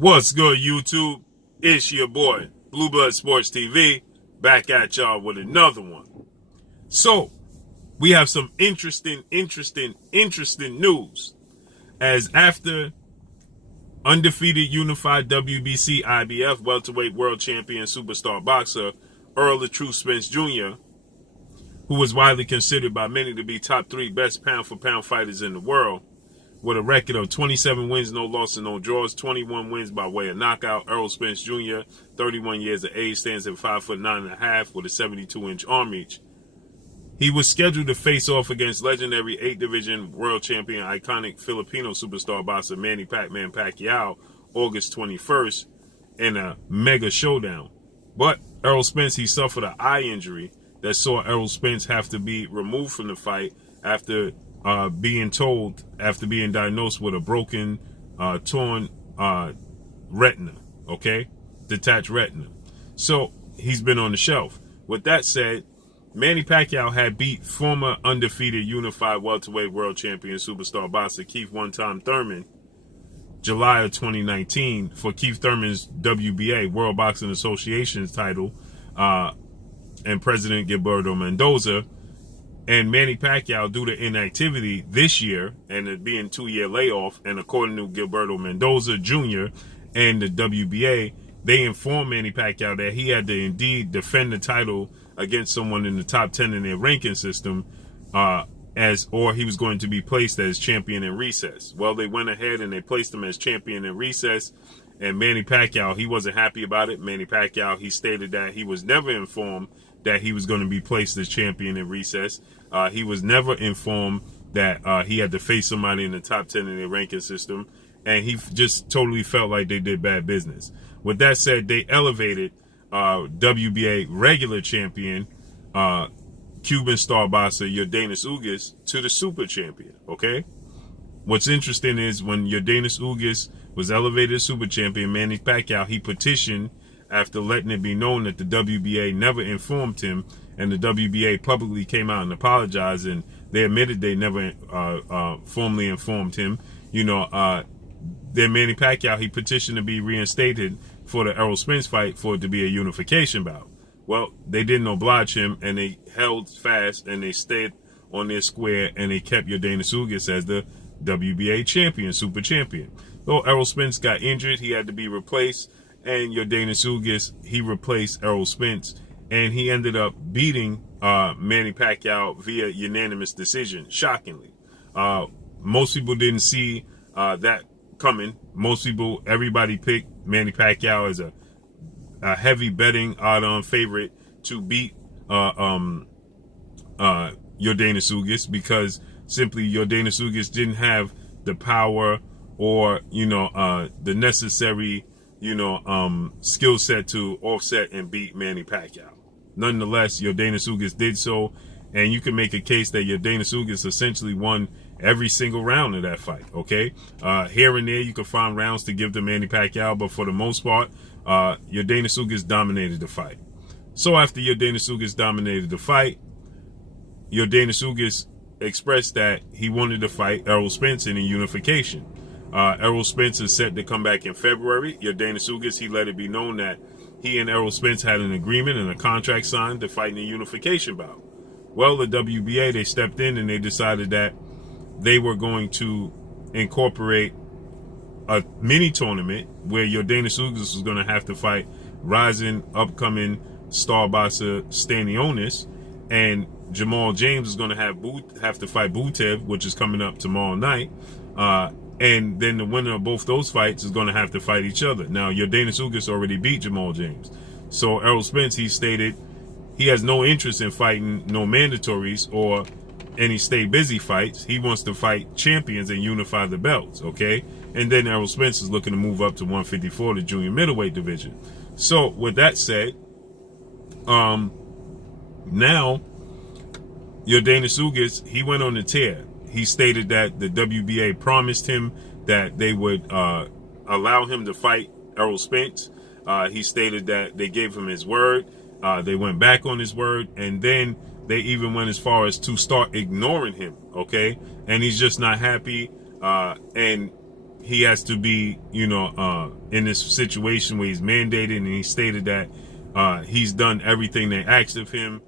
What's good, YouTube? It's your boy, Blue Blood Sports TV, back at y'all with another one. So, we have some interesting news. As after undefeated unified WBC IBF welterweight world champion superstar boxer Earl the True Spence Jr., who was widely considered by many to be top 3 best pound-for-pound fighters in the world, with a record of 27 wins, no losses, no draws, 21 wins by way of knockout. Earl Spence Jr., 31 years of age, stands at 5'9.5" with a 72-inch arm reach. He was scheduled to face off against legendary 8-division world champion, iconic Filipino superstar boxer Manny "Pac-Man" Pacquiao August 21st in a mega showdown. But Errol Spence, he suffered an eye injury that saw Errol Spence have to be removed from the fight after being diagnosed with a broken, torn retina, detached retina. So he's been on the shelf. With that said, Manny Pacquiao had beat former undefeated unified welterweight world champion superstar boxer Keith "One-Time" Thurman July of 2019 for Keith Thurman's WBA, World Boxing Association's title, and President Gilberto Mendoza. And Manny Pacquiao, due to inactivity this year and it being 2-year layoff, and according to Gilberto Mendoza Jr. and the WBA, they informed Manny Pacquiao that he had to indeed defend the title against someone in the top 10 in their ranking system, or he was going to be placed as champion in recess. Well, they went ahead and they placed him as champion in recess, and Manny Pacquiao, he wasn't happy about it. Manny Pacquiao, he stated that he was never informed that he was going to be placed as champion in recess. He was never informed that he had to face somebody in the top 10 in their ranking system, and he just totally felt like they did bad business. With that said, they elevated WBA regular champion, Cuban star boxer Yordenis Ugas to the super champion, What's interesting is when Yordenis Ugas was elevated as super champion, Manny Pacquiao, he petitioned after letting it be known that the WBA never informed him, and the WBA publicly came out and apologized, and they admitted they never formally informed him. Then Manny Pacquiao, he petitioned to be reinstated for the Errol Spence fight for it to be a unification bout. Well, they didn't oblige him, and they held fast, and they stayed on their square, and they kept Yordenis Ugas as the WBA champion, super champion. Though Errol Spence got injured, he had to be replaced, and Yordenis Ugas, he replaced Errol Spence, and he ended up beating Manny Pacquiao via unanimous decision, shockingly. Most people didn't see that coming. Everybody picked Manny Pacquiao as a heavy betting odd-on favorite to beat Yordenis Ugas, because simply Yordenis Ugas didn't have the power or the necessary skill set to offset and beat Manny Pacquiao. Nonetheless, Yordenis Ugas did so, and you can make a case that Yordenis Ugas essentially won every single round of that fight, Here and there, you can find rounds to give to Manny Pacquiao, but for the most part, Yordenis Ugas dominated the fight. So after Yordenis Ugas dominated the fight, Yordenis Ugas expressed that he wanted to fight Errol Spence in a unification. Errol Spence is set to come back in February. Yordenis Ugas, he let it be known that he and Errol Spence had an agreement and a contract signed to fight in a unification bout. Well, the WBA, they stepped in and they decided that they were going to incorporate a mini tournament where Yordenis Ugas was going to have to fight rising, upcoming star boxer Stanionis, and Jamal James is going to have to fight Boutev, which is coming up tomorrow night. And then the winner of both those fights is going to have to fight each other. Now, Yordenis Ugas already beat Jamal James. So Errol Spence, he stated he has no interest in fighting no mandatories or any stay busy fights. He wants to fight champions and unify the belts, And then Errol Spence is looking to move up to 154, the junior middleweight division. So with that said, now Yordenis Ugas, he went on a tear. He stated that the WBA promised him that they would allow him to fight Errol Spence. He stated that they gave him his word. They went back on his word, and then they even went as far as to start ignoring him, And he's just not happy. And he has to be, in this situation where he's mandated, and he stated that he's done everything they asked of him.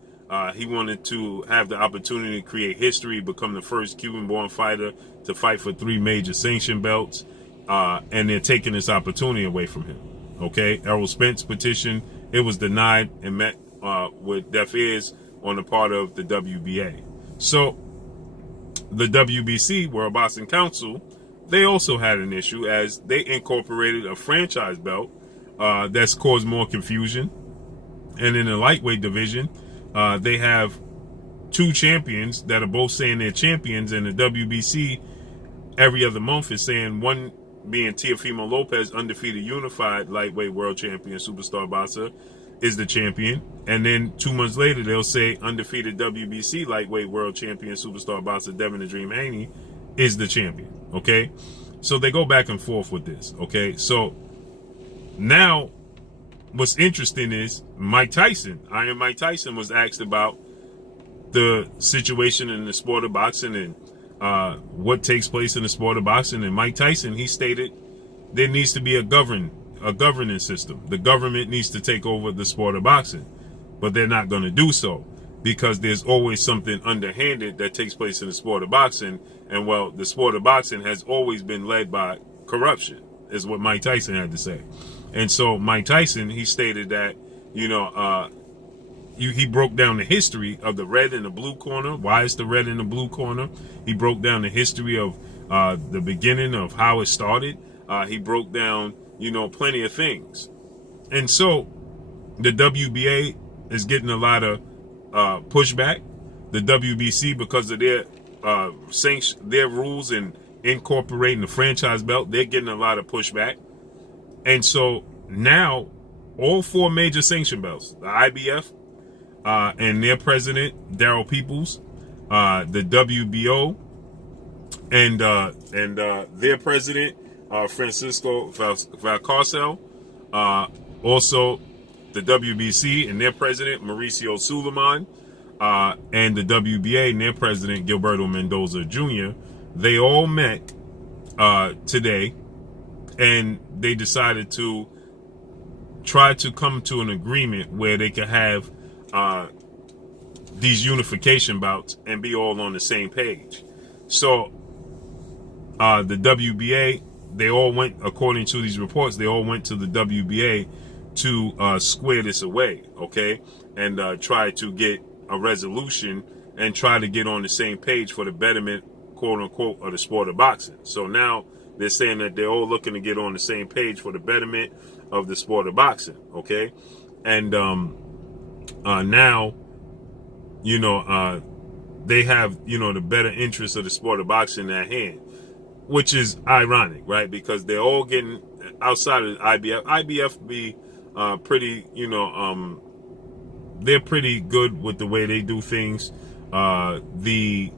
He wanted to have the opportunity to create history, become the first Cuban-born fighter to fight for 3 major sanction belts, and they're taking this opportunity away from him. Okay, Errol Spence petition, it was denied and met with deaf ears on the part of the WBA. So the WBC, World Boxing Council, they also had an issue as they incorporated a franchise belt that's caused more confusion. And in the lightweight division, they have 2 champions that are both saying they're champions, and the WBC every other month is saying, one being Teofimo Lopez, undefeated unified lightweight world champion superstar boxer, is the champion. And then 2 months later, they'll say undefeated WBC lightweight world champion superstar boxer Devin the Dream Haney is the champion. Okay, so they go back and forth with this. Okay, so now what's interesting is Mike Tyson, Iron Mike Tyson, was asked about the situation in the sport of boxing and what takes place in the sport of boxing. And Mike Tyson, he stated there needs to be a governance system. The government needs to take over the sport of boxing, but they're not going to do so because there's always something underhanded that takes place in the sport of boxing. And well, the sport of boxing has always been led by corruption, is what Mike Tyson had to say. And so Mike Tyson, he stated that, he broke down the history of the red and the blue corner. Why is the red and the blue corner? He broke down the history of the beginning of how it started. He broke down, plenty of things. And so the WBA is getting a lot of pushback. The WBC, because of their rules and incorporating the franchise belt, they're getting a lot of pushback. And so now all 4 major sanction belts, the IBF and their president, Daryl Peoples, the WBO and their president, Francisco Valcarcel, also the WBC and their president, Mauricio Suleiman, and the WBA and their president, Gilberto Mendoza Jr., they all met today, and they decided to try to come to an agreement where they could have these unification bouts and be all on the same page. So the WBA, they all went, according to these reports, they all went to the WBA to square this away, okay, and try to get a resolution and try to get on the same page for the betterment, quote unquote, of the sport of boxing. So now they're saying that they're all looking to get on the same page for the betterment of the sport of boxing, okay? And now, they have, the better interests of the sport of boxing at hand, which is ironic, right? Because they're all getting outside of the IBF. IBF be pretty, they're pretty good with the way they do things. The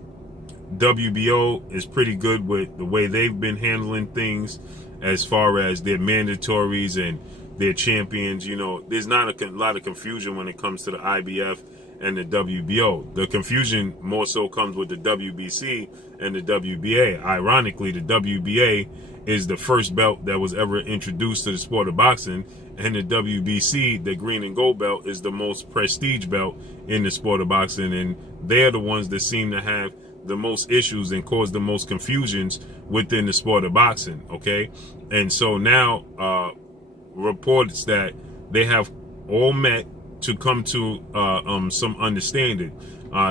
WBO is pretty good with the way they've been handling things as far as their mandatories and their champions. There's not a lot of confusion when it comes to the IBF and the WBO. The confusion more so comes with the WBC and the WBA. Ironically, the WBA is the first belt that was ever introduced to the sport of boxing, and the WBC, the green and gold belt, is the most prestige belt in the sport of boxing, and they're the ones that seem to have the most issues and cause the most confusions within the sport of boxing, okay? And so now reports that they have all met to come to some understanding.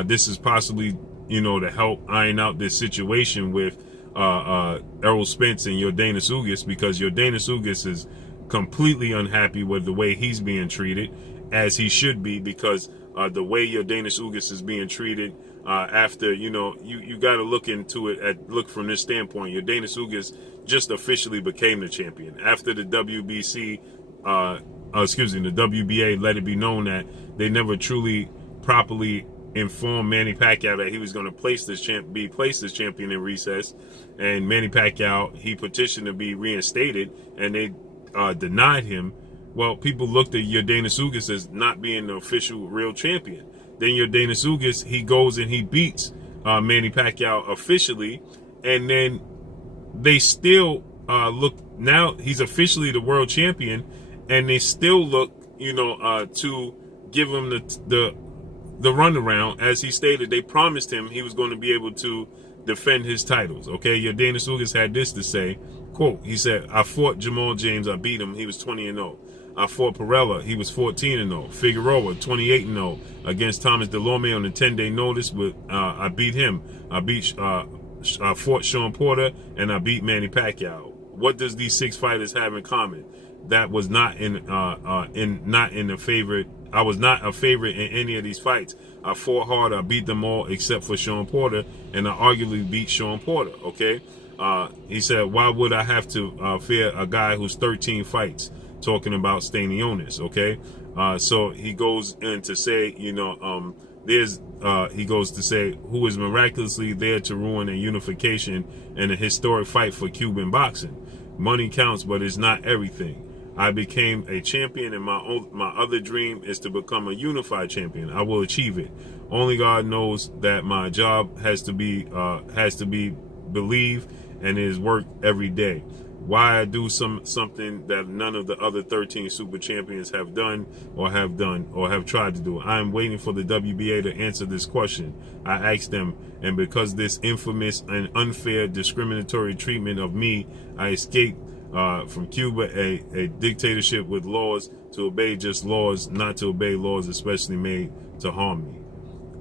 This is possibly, to help iron out this situation with Errol Spence and Yordenis Ugas, because Yordenis Ugas is completely unhappy with the way he's being treated, as he should be, because the way Yordenis Ugas is being treated after, you got to look into it, look from this standpoint. Yordenis Ugas just officially became the champion after the WBC, the WBA let it be known that they never truly properly informed Manny Pacquiao that he was going to be placed as champion in recess. And Manny Pacquiao, he petitioned to be reinstated, and they denied him. Well, people looked at Yordenis Ugas as not being the official real champion. Then Yordenis Ugas, he goes and he beats Manny Pacquiao officially, and then they still look, now he's officially the world champion, and they still look, to give him the runaround. As he stated, they promised him he was going to be able to defend his titles. Okay, Yordenis Ugas had this to say, quote, he said, I fought Jamal James, I beat him, he was 20-0. I fought Perella, he was 14-0. Figueroa, 28-0 against Thomas Delorme on a 10-day notice, but I beat him. I fought Sean Porter, and I beat Manny Pacquiao. What does these 6 fighters have in common? That was not in the favorite. I was not a favorite in any of these fights. I fought hard. I beat them all except for Sean Porter, and I arguably beat Sean Porter. Okay, he said, why would I have to fear a guy who's 13 fights? Talking about Stanionis. Okay, so he goes in to say, he goes to say, who is miraculously there to ruin a unification and a historic fight for Cuban boxing. Money counts, but it's not everything. I became a champion, and my other dream is to become a unified champion. I will achieve it. Only God knows that my job has to be believed and is worked every day. Why I do something that none of the other 13 super champions have done or have tried to do. I am waiting for the WBA to answer this question. I asked them, and because this infamous and unfair discriminatory treatment of me, I escaped from Cuba, a dictatorship with laws to obey just laws, not to obey laws especially made to harm me.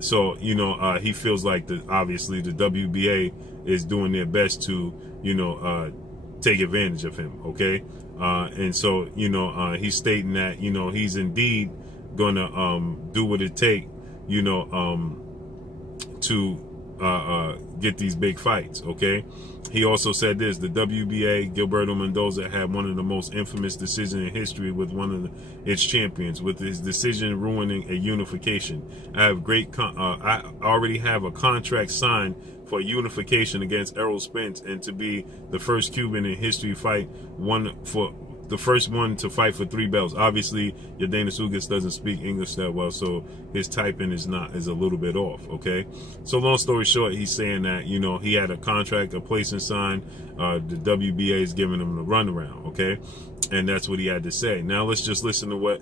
So, he feels like obviously the WBA is doing their best to, take advantage of him. Okay. And so, he's stating that, he's indeed gonna do what it takes, to get these big fights. Okay. He also said this: the WBA, Gilberto Mendoza, had one of the most infamous decisions in history with one of its champions, with his decision ruining a unification. I already have a contract signed for unification against ERROL Spence, and to be the first Cuban in history the first one to fight for 3 belts. Obviously, Yordenis Ugas doesn't speak English that well, so his typing is a little bit off. Okay, so long story short, he's saying that he had a contract, a placing sign. The WBA is giving him the runaround. Okay, and that's what he had to say. Now let's just listen to what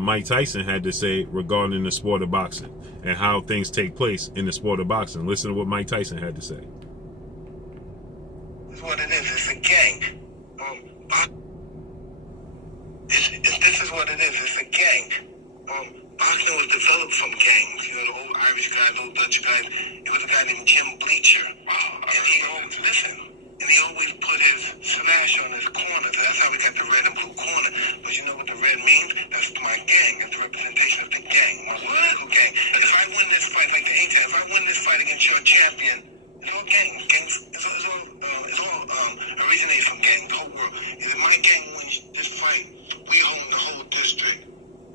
Mike Tyson had to say regarding the sport of boxing and how things take place in the sport of boxing. Listen to what Mike Tyson had to say. This is what it is. It's a gang. This is what it is. It's a gang. Boxing was developed from gangs. The old Irish guys, old Dutch guys. It was a guy named Jim Bleacher. Wow. And he always put his slash on his corner. So that's how we got the red and blue corner. But you know what the red means? That's my gang. It's the representation of the gang. My political gang. If I win this fight, like the Ain't, if I win this fight against your champion, it's all gangs. Gangs. It's all originated from gangs. The whole world. If my gang wins this fight, we own the whole district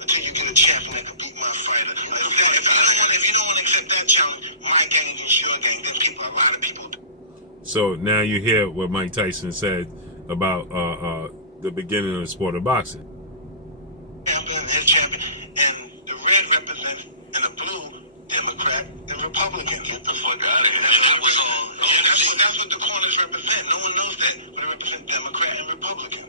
until you get a champion that can beat my fighter. If you don't want to accept that challenge, my gang against your gang, then a lot of people do. So now you hear what Mike Tyson said about the beginning of the sport of boxing. Champion, his champion, and the red represents, and the blue, Democrat and Republican. Get the fuck out of here. That was all. That's what the corners represent. No one knows that, but it represents Democrat and Republican.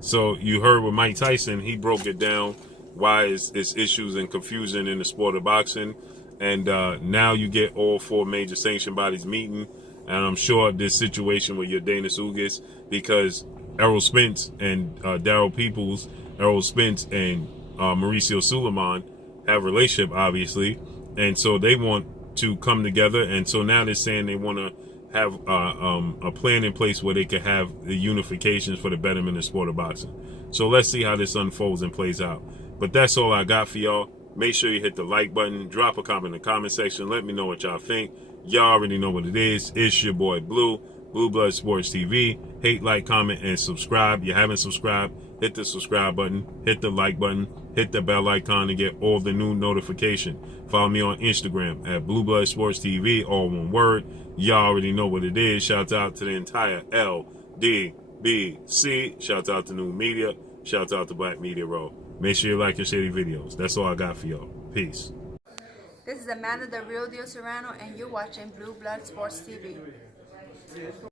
So you heard with Mike Tyson, he broke it down why it's issues and confusion in the sport of boxing. And now you get all 4 major sanction bodies meeting. And I'm sure this situation with Yordenis Ugas, because Errol Spence and Daryl Peoples, Errol Spence and Mauricio Suleiman have a relationship, obviously. And so they want to come together. And so now they're saying they want to have a plan in place where they could have the unifications for the betterment of the sport of boxing. So let's see how this unfolds and plays out. But that's all I got for y'all. Make sure you hit the like button, drop a comment in the comment section. Let me know what y'all think. Y'all already know what it is. It's your boy Blue Blood Sports TV. Hate, like, comment, and subscribe. You haven't subscribed, hit the subscribe button, hit the like button, hit the bell icon to get all the new notification. Follow me on Instagram at Blue Blood Sports TV, all one word. Y'all already know what it is. Shout out to the entire LDBC. Shout out to New Media. Shout out to Black Media Row. Make sure you like and share these videos. That's all I got for y'all. Peace. This is Amanda, the Real Deal Serrano, and you're watching Blue Blood Sports TV.